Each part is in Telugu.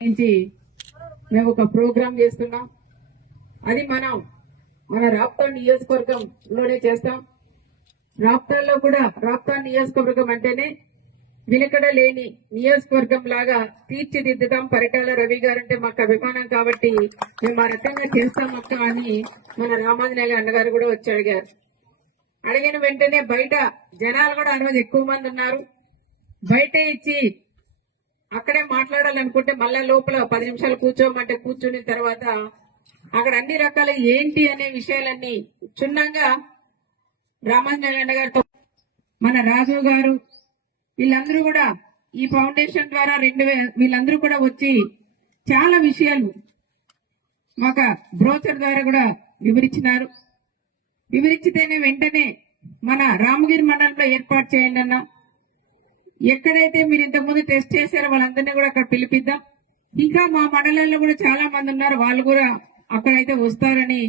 నుంచి మేము ఒక ప్రోగ్రాం చేస్తున్నాం. అది మనం మన రాప్తా నియోజకవర్గంలోనే చేస్తాం. రాప్తాల్లో కూడా రాప్తా నియోజకవర్గం అంటేనే వినకడ లేని నియోజకవర్గం లాగా తీర్చిదిద్దుతాం. పరిటాల రవి గారు అంటే మాకు అభిమానం కాబట్టి మేము ఆ రకంగా చేస్తాం అక్క అని మన రామాంజనేయ అన్నగారు కూడా వచ్చి అడిగారు. అడిగిన వెంటనే బయట జనాలు కూడా ఆ రోజు ఎక్కువ మంది ఉన్నారు. బయట ఇచ్చి అక్కడే మాట్లాడాలనుకుంటే మళ్ళా లోపల పది నిమిషాలు కూర్చోమంటే కూర్చుని తర్వాత అక్కడ అన్ని రకాల ఏంటి అనే విషయాలన్నీ క్షుణ్ణంగా రామాంజనేయ గారితో మన రాజు గారు వీళ్ళందరూ కూడా ఈ ఫౌండేషన్ ద్వారా రెండు వీళ్ళందరూ కూడా వచ్చి చాలా విషయాలు మాకు బ్రోచర్ ద్వారా కూడా వివరించినారు. వివరించితేనే వెంటనే మన రామగిరి మండలంలో ఏర్పాటు చేయండి అన్నా. ఎక్కడైతే మీరు ఇంతకుముందు టెస్ట్ చేశారో వాళ్ళందరినీ కూడా అక్కడ పిలిపిద్దాం. ఇంకా మా మండలంలో కూడా చాలా మంది ఉన్నారు. వాళ్ళు కూడా అక్కడైతే వస్తారని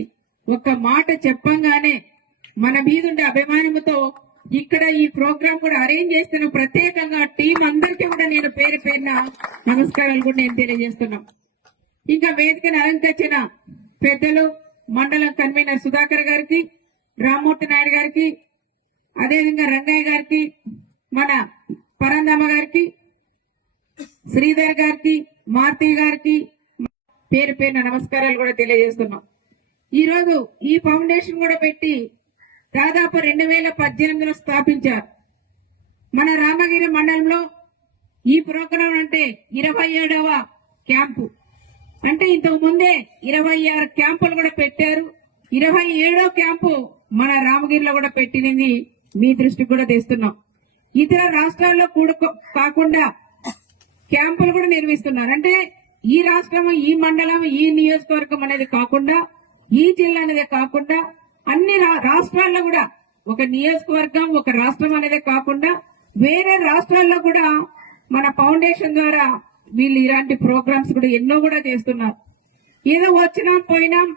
ఒక్క మాట చెప్పంగానే మన మీద ఉండే అభిమానంతో ఇక్కడ ఈ ప్రోగ్రామ్ కూడా అరేంజ్ చేస్తున్న ప్రత్యేకంగా టీం అందరికీ కూడా నేను పేరు పేరున నమస్కారాలు కూడా నేను తెలియజేస్తున్నాం. ఇంకా వేదికను అలంకరించిన పెద్దలు మండలం కన్వీనర్ సుధాకర్ గారికి రామ్మూర్తి నాయుడు గారికి అదేవిధంగా రంగయ్య గారికి మన పరందమ్మ గారికి శ్రీధర్ గారికి మారుతి గారికి పేరు పేరున నమస్కారాలు కూడా తెలియజేస్తున్నాం. ఈరోజు ఈ ఫౌండేషన్ కూడా పెట్టి దాదాపు రెండు వేల పద్దెనిమిదిలో స్థాపించారు. మన రామగిరి మండలంలో ఈ ప్రోగ్రాం అంటే ఇరవై ఏడవ క్యాంపు. అంటే ఇంతకు ముందే ఇరవై ఆరు క్యాంపులు కూడా పెట్టారు. ఇరవై ఏడో క్యాంపు మన రామగిరిలో కూడా పెట్టినది మీ దృష్టికి కూడా తెస్తున్నాం. ఇతర రాష్ట్రాల్లో కూడా కాకుండా క్యాంపులు కూడా నిర్మిస్తున్నారు. అంటే ఈ రాష్ట్రం ఈ మండలం ఈ నియోజకవర్గం అనేది కాకుండా ఈ జిల్లా అనేది కాకుండా అన్ని రా- రాష్ట్రాల్లో కూడా ఒక నియోజకవర్గం ఒక రాష్ట్రం అనేది కాకుండా వేరే రాష్ట్రాల్లో కూడా మన ఫౌండేషన్ ద్వారా వీళ్ళు ఇలాంటి ప్రోగ్రామ్స్ కూడా ఎన్నో కూడా చేస్తున్నారు. ఏదో వచ్చినాం పోయినాం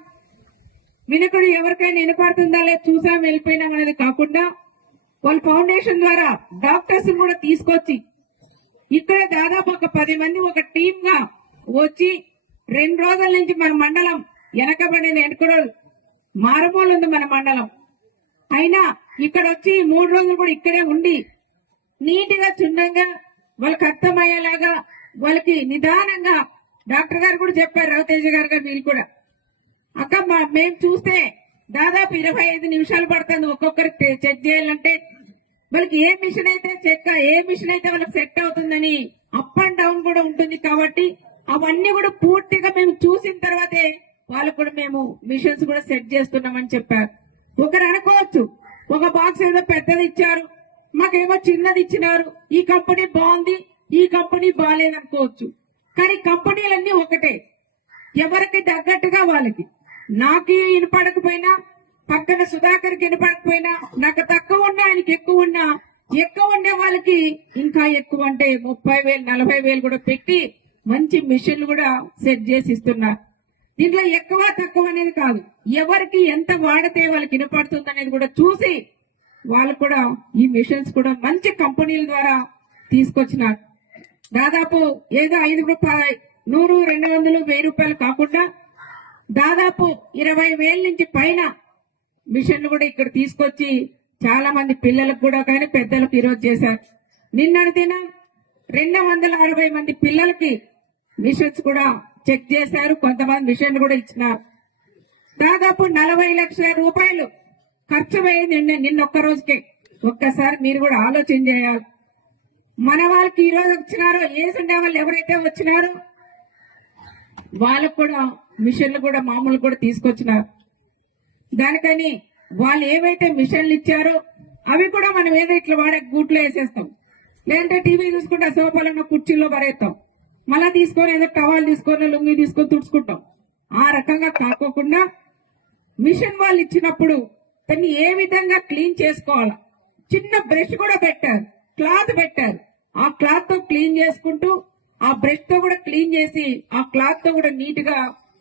వినకుడు ఎవరికైనా వినపడుతుందా లేదు చూసాం వెళ్ళిపోయినాం అనేది కాకుండా వాళ్ళ ఫౌండేషన్ ద్వారా డాక్టర్స్ కూడా తీసుకొచ్చి ఇక్కడ దాదాపు ఒక పది మంది ఒక టీమ్గా వచ్చి రెండు రోజుల నుంచి మన మండలం వెనకబడిన ఎన్నికలు మారుమూలు ఉంది మన మండలం. అయినా ఇక్కడ వచ్చి మూడు రోజులు కూడా ఇక్కడే ఉండి నీట్గా చున్నంగా వాళ్ళకి అర్థమయ్యేలాగా వాళ్ళకి నిదానంగా డాక్టర్ గారు కూడా చెప్పారు రవితేజ గారు గారు వీళ్ళు కూడా. అక్క మా- మేము చూస్తే దాదాపు ఇరవై ఐదు నిమిషాలు పడుతుంది ఒక్కొక్కరికి చెక్ చేయాలంటే. వాళ్ళకి ఏ మిషన్ అయితే చెక్క ఏ మిషన్ అయితే వాళ్ళకి సెట్ అవుతుందని అప్ అండ్ డౌన్ కూడా ఉంటుంది కాబట్టి అవన్నీ కూడా పూర్తిగా మేము చూసిన తర్వాతే వాళ్ళకు కూడా మేము మిషన్స్ కూడా సెట్ చేస్తున్నామని చెప్పారు. ఒకరు అనుకోవచ్చు ఒక బాక్స్ ఏదో పెద్దది ఇచ్చారు మాకేమో చిన్నది ఇచ్చినారు ఈ కంపెనీ బాగుంది ఈ కంపెనీ బాగాలేదనుకోవచ్చు. కానీ కంపెనీలన్నీ ఒకటే ఎవరికి తగ్గట్టుగా వాళ్ళకి. నాకు వినపడకపోయినా పక్కన సుధాకర్కి వినపడకపోయినా నాకు తక్కువ ఉన్నా ఆయనకి ఎక్కువ ఉన్నా ఎక్కువ ఉండే వాళ్ళకి ఇంకా ఎక్కువ అంటే ముప్పై వేలు నలభై వేలు కూడా పెట్టి మంచి మిషన్లు కూడా సెట్ చేసి ఇస్తున్నారు. దీంట్లో ఎక్కువ తక్కువ అనేది కాదు. ఎవరికి ఎంత వాడితే వాళ్ళకి వినపడుతుంది అనేది కూడా చూసి వాళ్ళు కూడా ఈ మిషన్స్ కూడా మంచి కంపెనీల ద్వారా తీసుకొచ్చినారు. దాదాపు ఏదో ఐదు రూపాయలు నూరు రెండు వందలు వెయ్యి రూపాయలు కాకుండా దాదాపు ఇరవై వేల నుంచి పైన మిషన్లు కూడా ఇక్కడ తీసుకొచ్చి చాలా మంది పిల్లలకు కూడా కానీ పెద్దలకు ఈరోజు చేశారు. నిన్నటి దినం రెండు వందల అరవై మంది పిల్లలకి మిషన్స్ కూడా చెక్ చేశారు. కొంతమంది మిషన్లు కూడా ఇచ్చినారు. దాదాపు నలభై లక్షల రూపాయలు ఖర్చు అయింది నిన్న ఒక్క రోజుకే. ఒక్కసారి మీరు కూడా ఆలోచన చేయాలి. మన వాళ్ళకి ఈ రోజు వచ్చినారో ఏసుండే వాళ్ళు ఎవరైతే వచ్చినారో వాళ్ళకు కూడా మిషన్లు కూడా మామూలు కూడా తీసుకొచ్చినారు. దానికని వాళ్ళు ఏవైతే మిషన్లు ఇచ్చారో అవి కూడా మనం ఏదో ఇట్లా వాడే గూట్లో వేసేస్తాం. లేదంటే టీవీ చూసుకుంటే ఆ కుర్చీల్లో ఉన్న కుర్చీలో తీసుకొని ఏదో టవాల్ తీసుకొని లుంగి తీసుకొని తుడుచుకుంటాం. ఆ రకంగా కాకోకుండా మిషన్ వాళ్ళు ఇచ్చినప్పుడు దాన్ని ఏ విధంగా క్లీన్ చేసుకోవాలా? చిన్న బ్రష్ కూడా పెట్టారు. క్లాత్ పెట్టారు. ఆ క్లాత్తో క్లీన్ చేసుకుంటూ ఆ బ్రష్తో కూడా క్లీన్ చేసి ఆ క్లాత్తో కూడా నీట్గా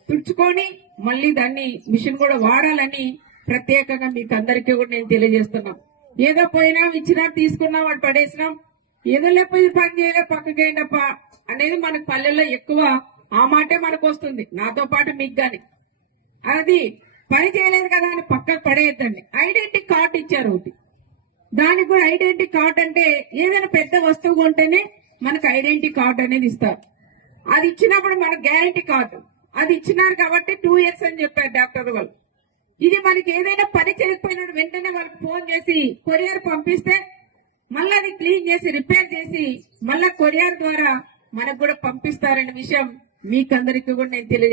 తుడుచుకొని మళ్ళీ దాన్ని మిషన్ కూడా వాడాలని ప్రత్యేకంగా మీకు అందరికీ కూడా నేను తెలియజేస్తున్నాం. ఏదో పోయినా ఇచ్చినా తీసుకున్నాం వాడు పడేసినాం. ఏదో లేకపోయి పని చేయలే పక్కకేయండప్ప అనేది మనకు పల్లెల్లో ఎక్కువ ఆ మాటే మనకు వస్తుంది. నాతో పాటు మీకు గాని. అది పని చేయలేదు కదా అని పక్కకు పడేయద్దండి. ఐడెంటిటీ కార్డు ఇచ్చారు ఒకటి. దానికి కూడా ఐడెంటిటీ కార్డు అంటే ఏదైనా పెద్ద వస్తువు కొంటేనే మనకు ఐడెంటిటీ కార్డు అనేది ఇస్తారు. అది ఇచ్చినప్పుడు మనకు గ్యారంటీ కార్డు. అది ఇచ్చినారు కాబట్టి టూ ఇయర్స్ అని చెప్పారు డాక్టర్ వాళ్ళు. ఇది మనకి ఏదైనా పని చేయకపోయినప్పుడు వెంటనే వాళ్ళకి ఫోన్ చేసి కొరియర్ పంపిస్తే మళ్ళీ అది క్లీన్ చేసి రిపేర్ చేసి మళ్ళా కొరియర్ ద్వారా మనకు కూడా పంపిస్తారనే విషయం మీకందరికీ కూడా నేను తెలియజేస్తాను